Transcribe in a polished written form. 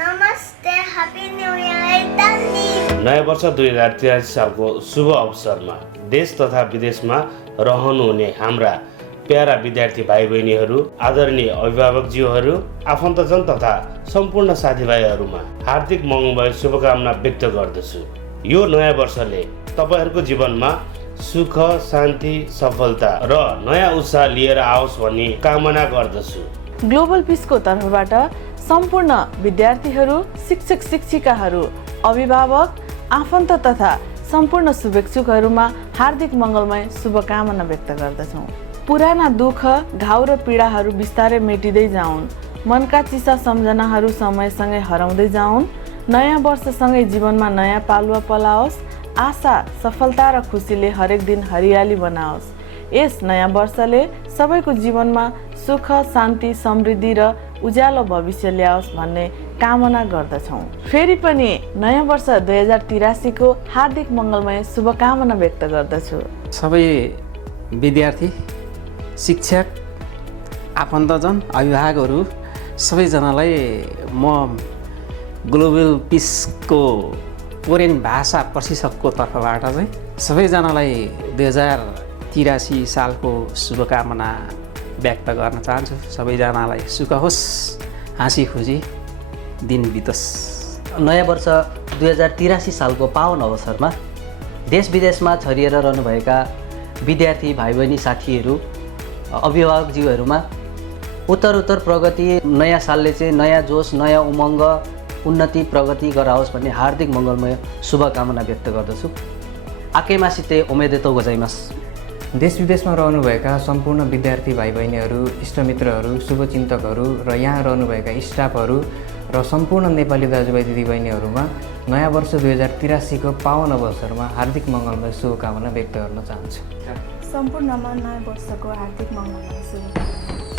नमस्ते happy new year दादी। नयाँ वर्ष 2083 सालको शुभ अवसरमा देश तथा विदेशमा रहनुहुने हाम्रा प्यारा विद्यार्थी भाइ बहिनीहरू, आदरणीय अभिभावकज्यूहरू, आफन्तजन तथा सम्पूर्ण साथीभाइहरूमा हार्दिक मङ्गलमय शुभकामना व्यक्त गर्दछु। यो नयाँ वर्षले तपाईँहरूको जीवनमा सुख, शान्ति, सफलता र नयाँ उत्साह लिएर आओस् भन्ने कामना गर्दछु। ग्लोबल पिसको तर्फबाट सम्पूर्ण विद्यार्थीहरू, शिक्षक शिक्षिकाहरू, अभिभावक, आफन्त तथा सम्पूर्ण शुभेच्छुकहरूमा हार्दिक मङ्गलमय शुभकामना व्यक्त गर्दछौँ। पुराना दुःख, घाउ र पीडाहरू बिस्तारै मेटिँदै जाउन्, मनका चिसा सम्झनाहरू समयसँगै हराउँदै जाउन्, नयाँ वर्षसँगै जीवनमा नयाँ पालुवा पलाओस्, आशा, सफलता र खुसीले हरेक दिन हरियाली बनाओस्। यस नयाँ वर्षले सबैको जीवनमा सुख, शान्ति, समृद्धि र उज्यालो भविष्य ल्याओस् भन्ने कामना गर्दछौँ। फेरि पनि नयाँ वर्ष 2083 को हार्दिक मङ्गलमय शुभकामना व्यक्त गर्दछु। सबै विद्यार्थी, शिक्षक, आफन्तजन, अभिभावकहरू सबैजनालाई म ग्लोबल पिसको कोरियन भाषा प्रशिक्षकको तर्फबाट चाहिँ सबैजनालाई 2083 सालको शुभकामना व्यक्त गर्न चाहन्छु। सबैजनालाई सुख होस्, हाँसी खुसी दिन बितोस्। नयाँ वर्ष 2083 सालको पावन अवसरमा देश विदेशमा छरिएर रहनुभएका विद्यार्थी भाइ बहिनी साथीहरू, अभिभावकज्यूहरूमा उत्तर प्रगति, नयाँ सालले चाहिँ नयाँ जोस, नयाँ उमङ्ग, उन्नति, प्रगति गराओस् भन्ने हार्दिक मङ्गलमय शुभकामना व्यक्त गर्दछु। आकेमासिते ओमेदेतो गोजाइमास। देश विदेशमा रहनुभएका सम्पूर्ण विद्यार्थी भाइ बहिनीहरू, इष्टमित्रहरू, शुभचिन्तकहरू र यहाँ रहनुभएका स्टाफहरू र सम्पूर्ण नेपाली दाजुभाइ दिदीबहिनीहरूमा नयाँ वर्ष 2083 को पावन अवसरमा हार्दिक मङ्गलमय शुभकामना व्यक्त गर्न चाहन्छु। सम्पूर्णमा नयाँ वर्षको हार्दिक मङ्गलमय शुभकामना।